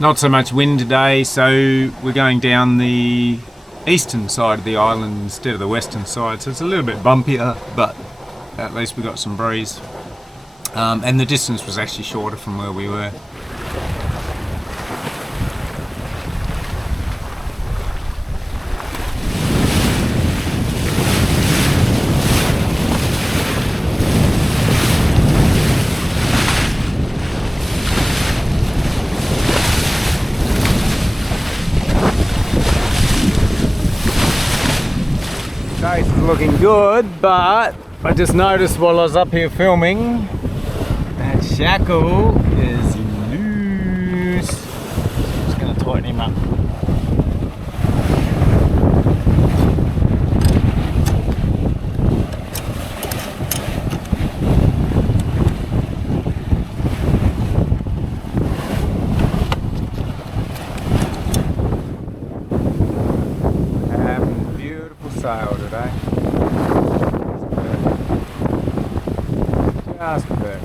Not so much wind today, so we're going down the eastern side of the island instead of the western side, so it's a little bit bumpier, but at least we got some breeze. And the distance was actually shorter from where we were. This is looking good, but I just noticed while I was up here filming that shackle is loose. Just going to tighten him up. Sail today. Just perfect.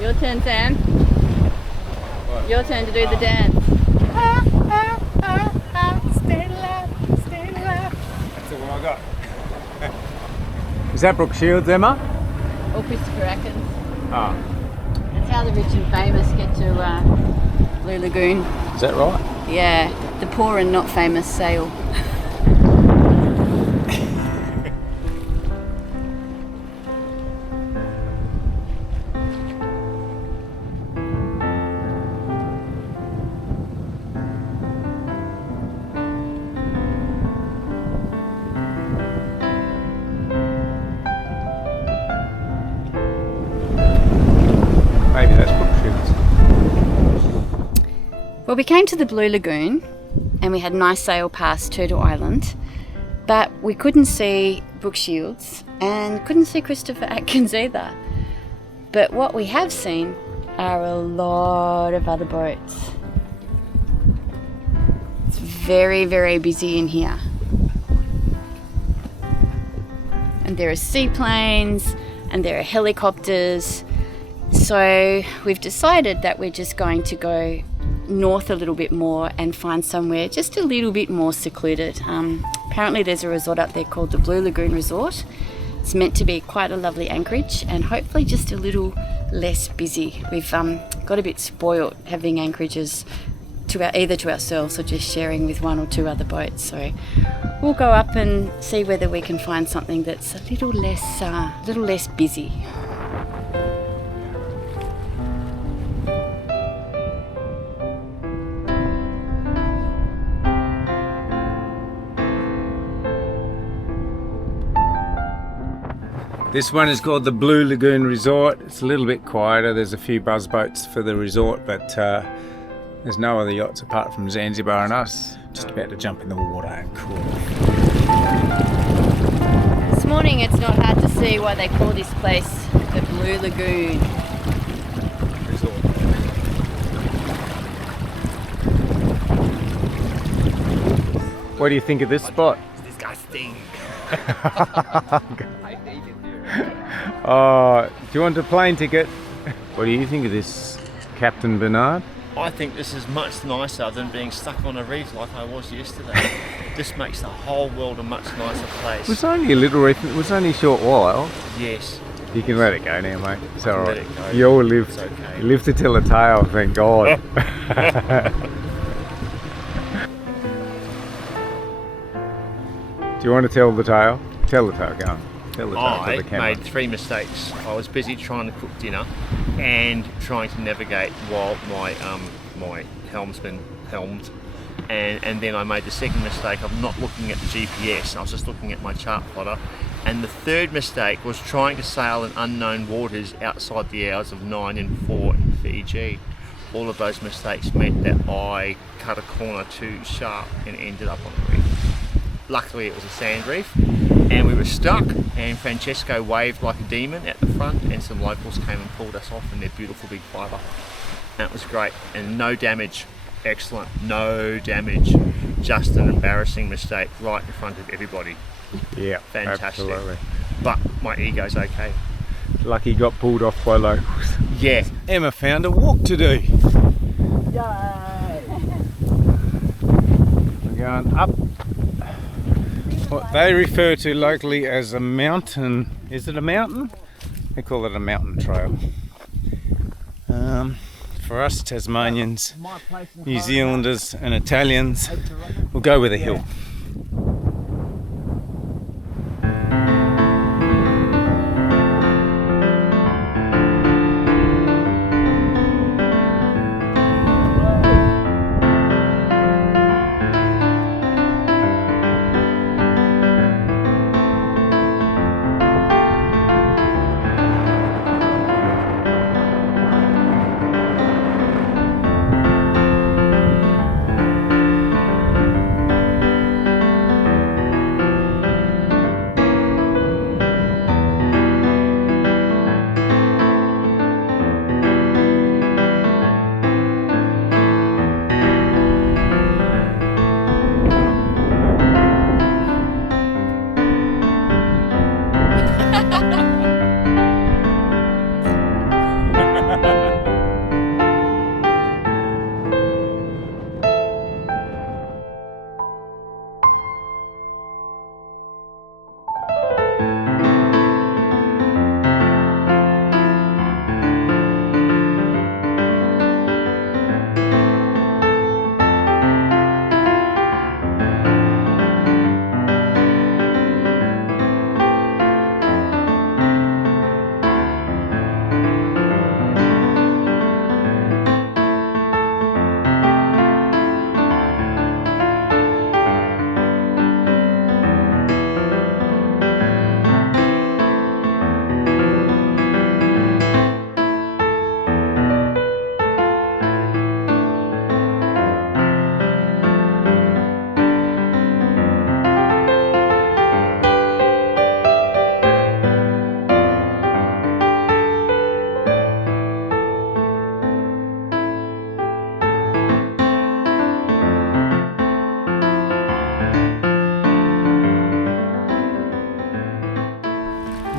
Your turn, Sam. What? Your turn to do the dance. Stay alive, stay alive. That's all I got. Is that Brooke Shields, Emma? Or Christopher Atkins. Oh. That's how the rich and famous get to Blue Lagoon. Is that right? Yeah, the poor and not famous sail. Maybe that's Brooke Shields. Well, we came to the Blue Lagoon and we had a nice sail past Turtle Island, but we couldn't see Brooke Shields and couldn't see Christopher Atkins either. But what we have seen are a lot of other boats. It's very, very busy in here. And there are seaplanes and there are helicopters. So we've decided that we're just going to go north a little bit more and find somewhere just a little bit more secluded. Apparently there's a resort up there called the Blue Lagoon Resort. It's meant to be quite a lovely anchorage and hopefully just a little less busy. We've got a bit spoiled having anchorages either to ourselves or just sharing with one or two other boats. So we'll go up and see whether we can find something that's a little less busy. This one is called the Blue Lagoon Resort. It's a little bit quieter. There's a few buzz boats for the resort, but there's no other yachts apart from Zanzibar and us. Just about to jump in the water and cool. This morning it's not hard to see why they call this place the Blue Lagoon Resort. What do you think of this spot? It's disgusting. Oh, do you want a plane ticket? What do you think of this, Captain Bernard? I think this is much nicer than being stuck on a reef like I was yesterday. This makes the whole world a much nicer place. It was only a little reef, it was only a short while. Yes. You can let it go now, mate. It's alright. Let it go. You all lived. It's okay. You lived to tell a tale, thank God. Do you want to tell the tale? Tell the tale, go on. Tell the tale to the camera. I made 3 mistakes. I was busy trying to cook dinner and trying to navigate while my my helmsman helmed. And then I made the second mistake of not looking at the GPS. I was just looking at my chart plotter. And the third mistake was trying to sail in unknown waters outside the hours of 9 and 4 in Fiji. all of those mistakes meant that I cut a corner too sharp and ended up on the reef. Luckily it was a sand reef and we were stuck, and Francesco waved like a demon at the front and some locals came and pulled us off in their beautiful big fibre. That was great, and no damage. Excellent, no damage. Just an embarrassing mistake right in front of everybody. Yeah, Fantastic. absolutely. But my ego's okay. Lucky got pulled off by locals. Yeah. Emma found a walk to do. Yay! We're going up what they refer to locally as a mountain. Is it a mountain? They call it a mountain trail. For us Tasmanians, New Zealanders and Italians, we'll go with a hill.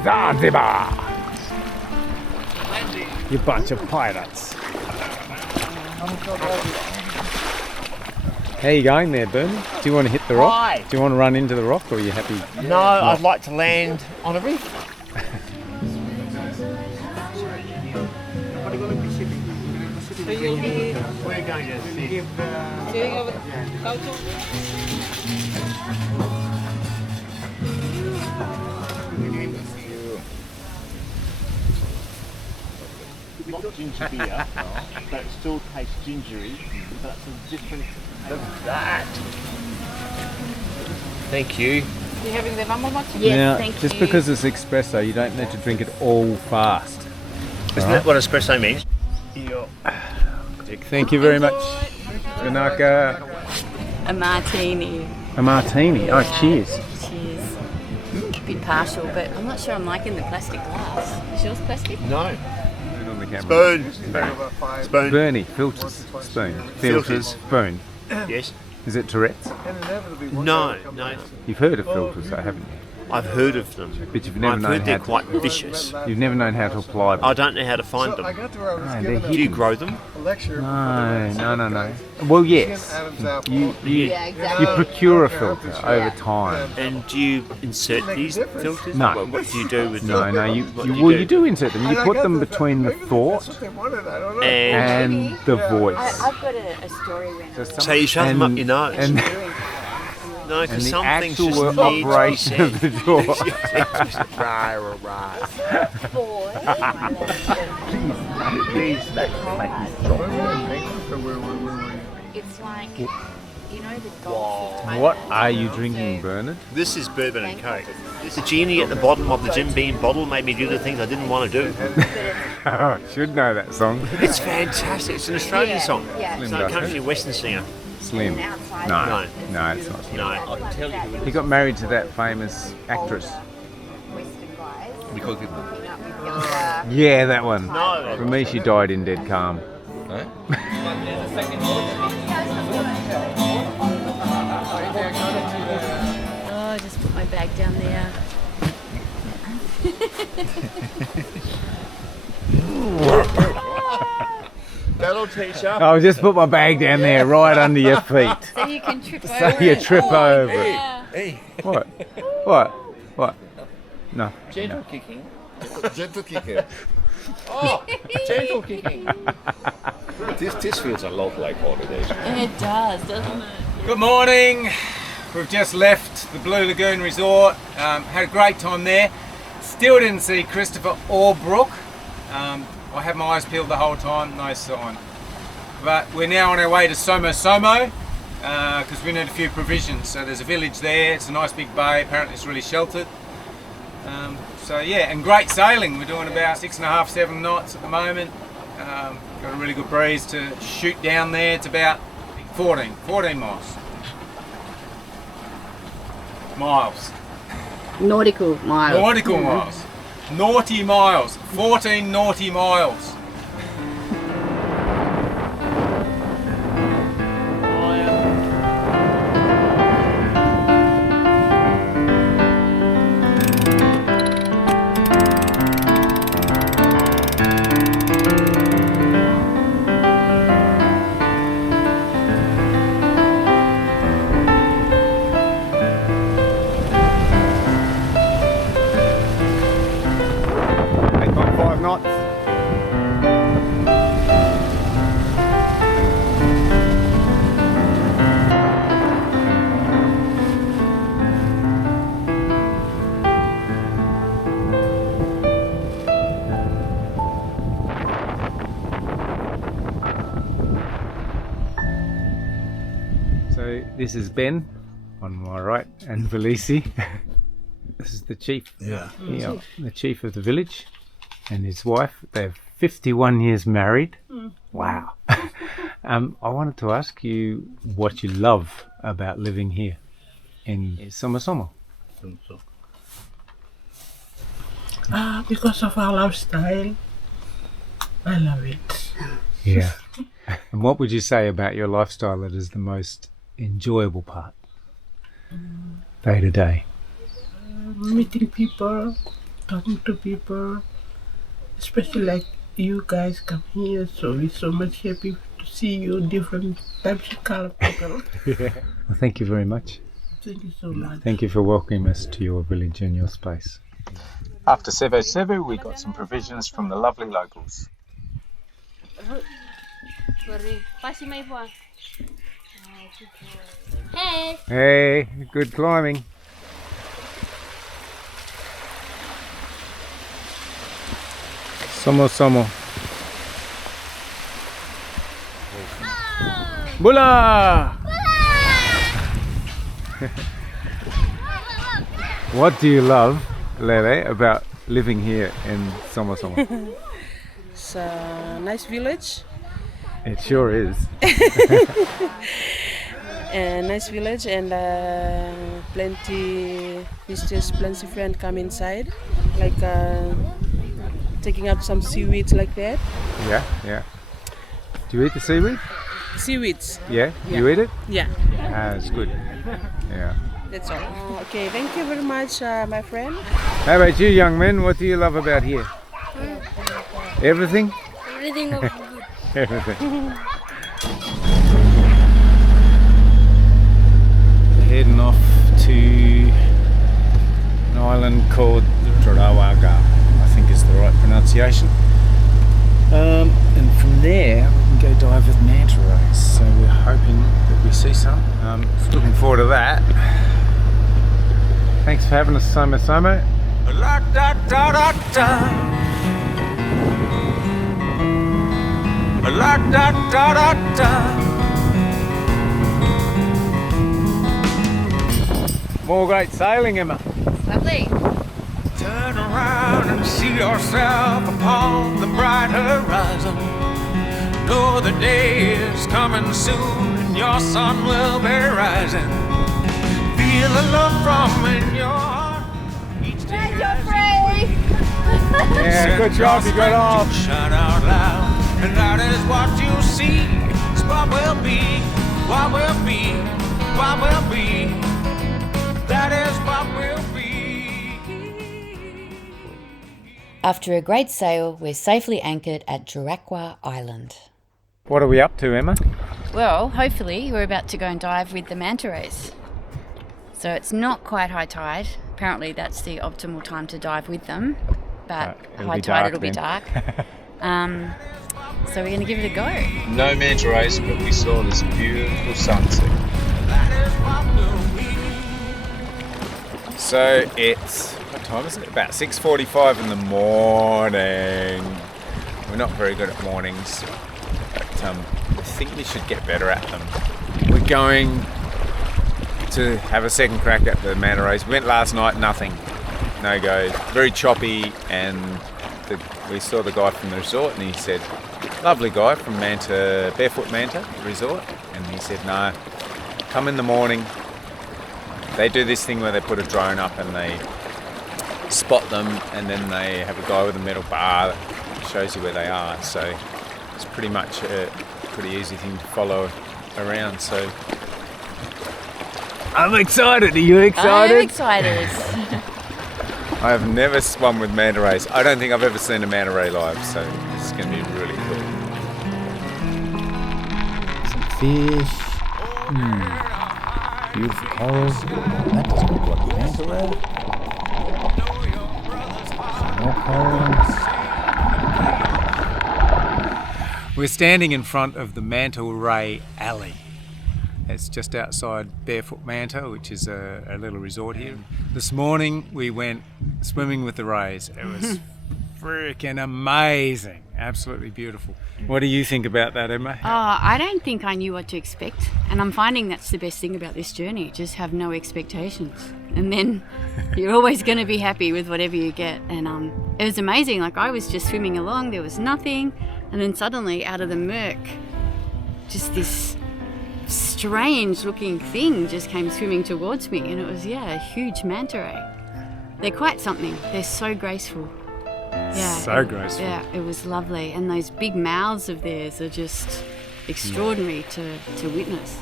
Zanzibar! You bunch of pirates. How you going there, Bernie? Do you want to hit the rock? Hi. Do you want to run into the rock, or are you happy? No, I'd like to land on a reef. We're going to sit. Not ginger beer, but it still tastes gingery, but it's a different. Look at that! Thank you. You having the mama matcha? Yes, Now, thank you. just because it's espresso, you don't need to drink it all fast. Isn't that what espresso means? Thank you very much. Ganaka. A martini. A martini. Oh, cheers. Cheers. A bit partial, but I'm not sure I'm liking the plastic glass. Is yours plastic? No. On the camera. Spoon. Spoon. Bernie, filters, spoon. Filters. Spoon. Yes. Is it Tourette's? No, no. You've heard of filters, though, haven't you? I've heard of them. But you've never I've known heard they're how quite vicious. You've never known how to apply them. I don't know how to find them. they're Do you grow them? No. Well, yes. You procure a filter over time. And do you insert these filters? No. What do you do with them? No. You do insert them. You put them between the thought and the voice. I've got a story when I was So you shove them up your nose. And, No, and because the some things actual just need to be operation said. of the jaw. It's like You know the goldfish. What are you drinking, Bernard? This is bourbon and coke. The genie at the bottom of the Jim Beam bottle made me do the things I didn't want to do. I should know that song. It's fantastic. It's an Australian song. Yeah. It's not a country western singer. Slim. No, it's not Slim. No, I can tell you. He got married to that famous actress. Nicole Kidman. Yeah, that one. No. For me, she died in dead calm. Huh? Oh, I just put my bag down there. That'll teach you. I'll just put my bag down there, right under your feet. So you can trip over So you it. trip over it. Yeah. Hey, What? What? What? No. Gentle kicking. gentle kicker. Oh, gentle kicking. This feels a lot like holidays. It does, doesn't it? Good morning. We've just left the Blue Lagoon Resort. Had a great time there. Still didn't see Christopher or Brooke. I had my eyes peeled the whole time, no sign. But we're now on our way to Somo because we need a few provisions. So there's a village there. It's a nice big bay. Apparently it's really sheltered. So yeah, and great sailing. We're doing about 6.5, 7 knots at the moment. Got a really good breeze to shoot down there. It's about 14 miles. Nautical miles. Nautical miles. Naughty miles. 14 naughty miles. So this is Ben on my right and Velisi. This is the chief. Yeah. Yeah, the chief of the village and his wife. They're 51 years married. Wow. I wanted to ask you what you love about living here in Somo. Because of our lifestyle, I love it. Yeah. And what would you say about your lifestyle that is the most enjoyable part, day to day? Meeting people, talking to people, especially like you guys come here, so we're so much happy to see you, different types of color people. Well, thank you very much. Thank you so much. Thank you for welcoming us to your village and your space. After Sevo, we got some provisions from the lovely locals. Hey. Hey, good climbing. Somo. Bula! What do you love, Lele, about living here in Somo? It's a nice village. It sure is. A nice village and plenty visitors, plenty friends come inside, like taking out some seaweeds like that. Yeah. Do you eat the seaweed? Seaweeds, Yeah. Yeah. You eat it? yeah, Ah, it's good. Yeah. that's all. Okay, thank you very much, my friend. How about you, young man? What do you love about here? Everything? Everything was good. Everything. Heading off to an island called Trawaga, I think is the right pronunciation. And from there we can go dive with Manta Rays. So we're hoping that we see some. Looking forward to that. Thanks for having us, Somo. La da da da da. La da da da da. More great sailing, Emma. Lovely. Turn around and see yourself upon the bright horizon. Know the day is coming soon and your sun will be rising. Feel the love from in your heart. Each day You're free. Yeah, good job, you got off. shout out loud, and that is what you see. It's what will be, what will be, what will be. That is what will be. After a great sail, we're safely anchored at Yasawa Island. What are we up to, Emma? Well, hopefully we're about to go and dive with the Manta Rays. So it's not quite high tide. Apparently that's the optimal time to dive with them. But It'll high be tide dark it'll be then. dark. So we're going to give it a go. No Manta Rays, but we saw this beautiful sunset. So it's, what time is it? About 6:45 in the morning. We're not very good at mornings, but I think we should get better at them. We're going to have a second crack at the Manta Rays. We went last night, nothing. No go. Very choppy, and we saw the guy from the resort and he said, lovely guy from Barefoot Manta Resort, and he said, no, come in the morning. They do this thing where they put a drone up and they spot them, and then they have a guy with a metal bar that shows you where they are. So it's pretty much a pretty easy thing to follow around. So I'm excited. Are you excited? I'm excited. I have never swum with manta rays. I don't think I've ever seen a manta ray live, so this is going to be really cool. Some fish. Beautiful corals. That doesn't look like a manta ray. Some more corals. We're standing in front of the Manta Ray Alley. It's just outside Barefoot Manta, which is a little resort here. This morning we went swimming with the rays. It was freaking amazing, absolutely beautiful. What do you think about that, Emma? I don't think I knew what to expect, and I'm finding that's the best thing about this journey. Just have no expectations, and then you're always going to be happy with whatever you get. And it was amazing. Like, I was just swimming along, there was nothing, and then suddenly out of the murk, just this strange looking thing just came swimming towards me, and it was a huge manta ray. They're quite something. They're so graceful. So graceful. Yeah, it was lovely, and those big mouths of theirs are just extraordinary to witness.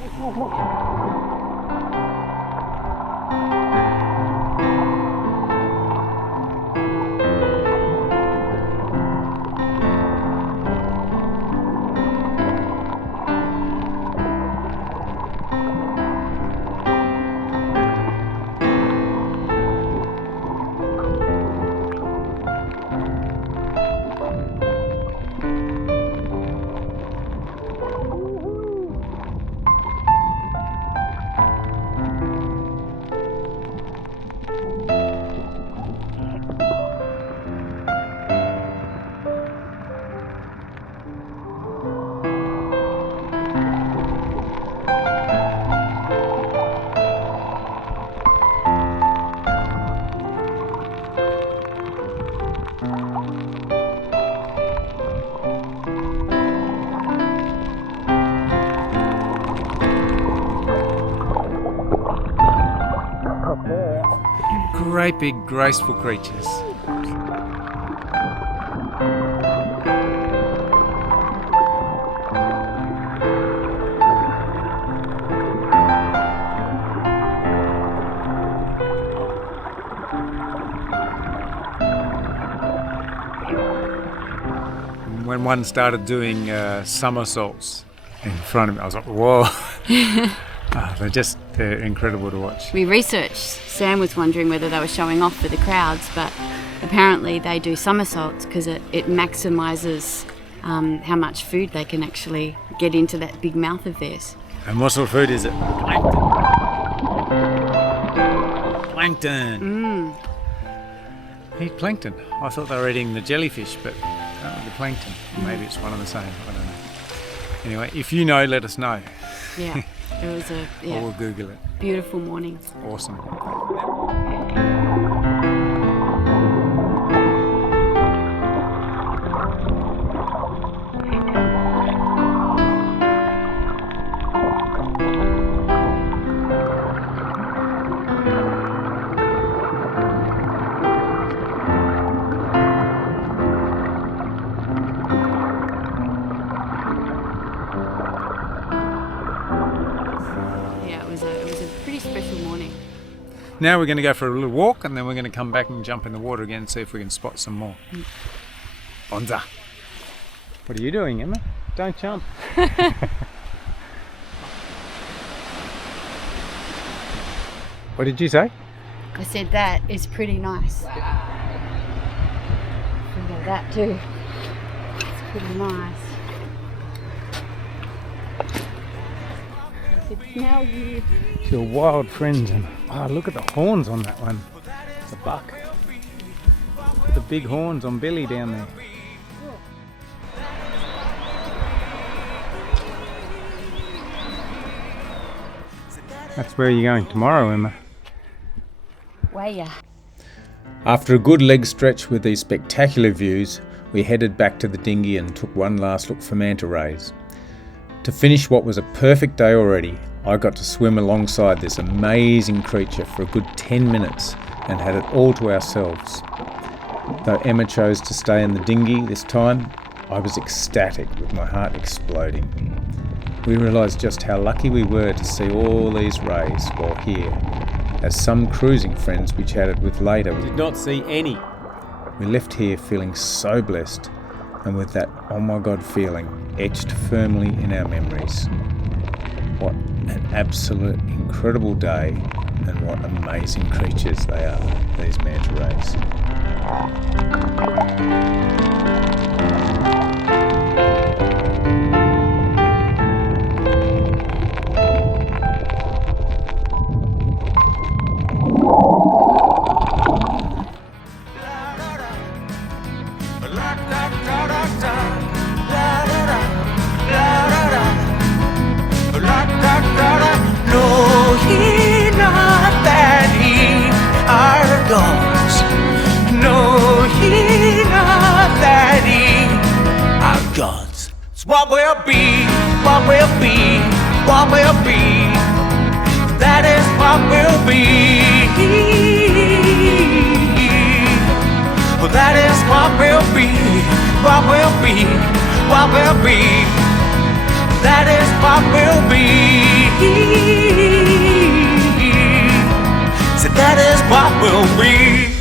Great big graceful creatures. When one started doing somersaults in front of me, I was like, whoa. They're incredible to watch. We researched. Sam was wondering whether they were showing off for the crowds, but apparently they do somersaults because it maximises how much food they can actually get into that big mouth of theirs. And what sort of food is it? Plankton. Eat plankton. I thought they were eating the jellyfish, but the plankton. Maybe it's one and the same. I don't know. Anyway, if you know, let us know. Yeah. It was a Or we'll Google it. beautiful morning. Awesome. Yeah, it was a pretty special morning. Now we're going to go for a little walk, and then we're going to come back and jump in the water again and see if we can spot some more. Bonza. What are you doing, Emma? Don't jump. What did you say? I said that is pretty nice. Look at that too. It's pretty nice. I could smell you. It's your wild friends, and oh, look at the horns on that one. It's a buck. The big horns on Billy down there. That's where you're going tomorrow, Emma. Way. After a good leg stretch with these spectacular views, we headed back to the dinghy and took one last look for Manta Rays. To finish what was a perfect day already, I got to swim alongside this amazing creature for a good 10 minutes and had it all to ourselves. Though Emma chose to stay in the dinghy this time, I was ecstatic with my heart exploding. We realised just how lucky we were to see all these rays while here, as some cruising friends we chatted with later did not see any. We left here feeling so blessed, and with that oh my god feeling etched firmly in our memories. What an absolute incredible day, and what amazing creatures they are, these manta rays. No, he not that he are gods. No, he not that he are gods. It's what will be, what will be, what will be. That is what will be. That is what will be, what will be, what will be. That is what will be. So that is what will be.